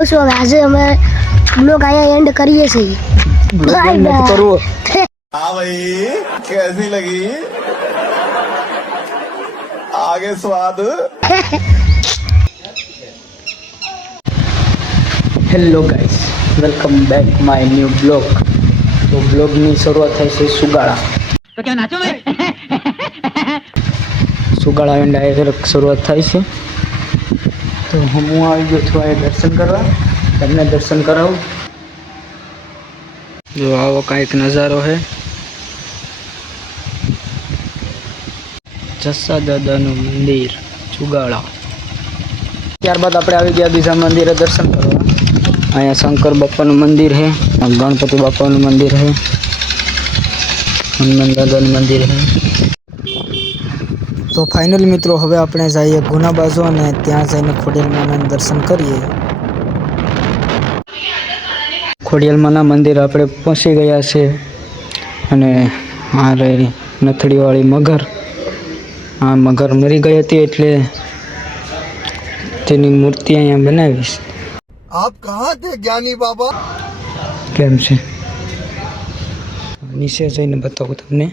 ઓછો આજે અમે બ્લોગ અહીંયા એન્ડ કરીએ છીએ બ્લોગ મત કરો હા ભાઈ કેસી લગી આગે સ્વાદ hello guys welcome back my new blog તો બ્લોગ ની શરૂઆત થઈ છે સુગાળા તો કે નાચો સુગાળા એન્ડ આયે શરૂઆત થઈ છે તો હું આવી ગયો છું અહીંયા દર્શન કરવા. તમને દર્શન કરાવું. જો આવો કાંઈક નજારો છે જસ્સા દાદાનું મંદિર ચુગાળા ત્યારબાદ આપણે આવી ગયા બીજા મંદિરે દર્શન કરવા. અહીંયા શંકર બાપાનું મંદિર છે ગણપતિ બાપાનું મંદિર છે હનુમાન દાદાનું મંદિર છે તો ફાઇનલ મિત્રો હવે આપણે જઈએ ગુનાબાજો અને ત્યાં જઈને ખોડિયાલમાના દર્શન કરીએ. ખોડિયાલમાના મંદિર આપણે પહોંચી ગયા છે અને આ રહી નથડીવાળી મગર આ મગર મરી ગઈ હતી એટલે તેની મૂર્તિ અહીંયા બનાવીશ. આપ કહા થે જ્ઞાની બાબા? કેમ છે? નીચે જઈને બતાવું તમને.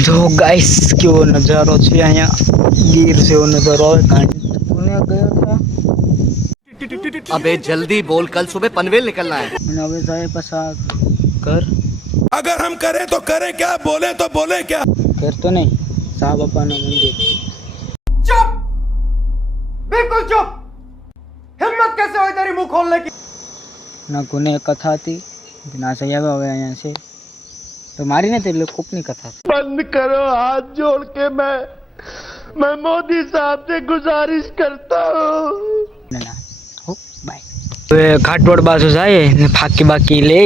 જો ગાઈસ કેવો નજારો છે અહીંયા ગીર જેવો નજારો આવે કાંઈ કોને ગયો હતા अबे जल्दी बोल कल सुबह पनवेल निकलना है અને હવે જાય પાછા ઘર अगर हम करें तो करें क्या बोले तो बोले क्या ઘર તો નહીં શાહ બાપાનું મંદિર बिल्कुल चुप हिम्मत कैसे हुई तेरी मुंह खोलने की ના કોને કથા હતી ના જઈ આવ્યા હવે અહીંયા છે તો મારી નથી એટલે કોકની કથા હતી. बंद करो हाथ जोड़ के मैं मैं मोदी साहब से गुजारिश करता हूँ ના ના હો બાય હવે ઘાટોડ બાજુ જાય ને ફાકી બાકી લે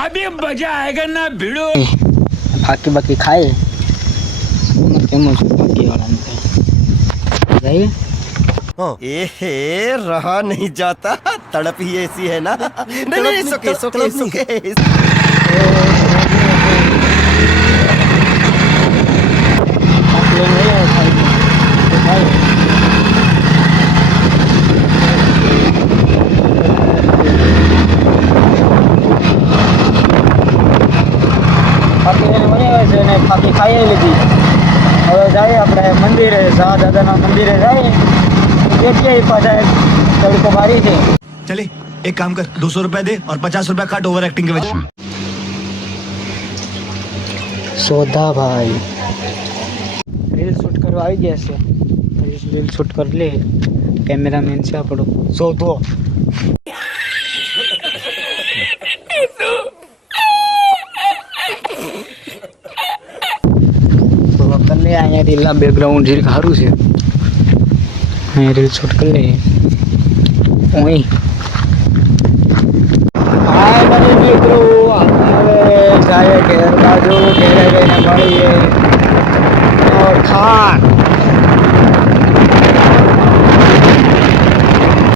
અભી મજા આયેગા ના ભીડો ફાકી બાકી ખાય કેમ છે ફાકી વાળાને કઈ જઈએ ए रहा नहीं जाता तड़प ही ऐसी है ना नहीं नहीं सुके सुके सुके ફાકી લઈને જઈએ ખાઈ તો ખાય ફાકી લઈને મજા આવે છે અને ફાકી ખાઈ લીધી હવે જઈએ આપણે મંદિરે શાહ દાદાના મંદિરે જઈએ દેખીએ પાછા તડકો મારી છે चले एक काम कर दो सौ रुपया दे और पचास रुपया काट ओवर एक्टिंग के वजह સોધા ભાઈ રીલ શૂટ કરવા આવી ગયા છે રીલ શૂટ કરી લે કેમેરામેન છે આપણો શોધો તો કરી લે અહીંયા રીલના બેકગ્રાઉન્ડ જે સારું છે અહીંયા રીલ શૂટ કરી લઈએ. ઓઈ હાય મને મિત્રો હવે જાય ઘેર બાજુ, ઘેરે જઈને મળીએ. ખાન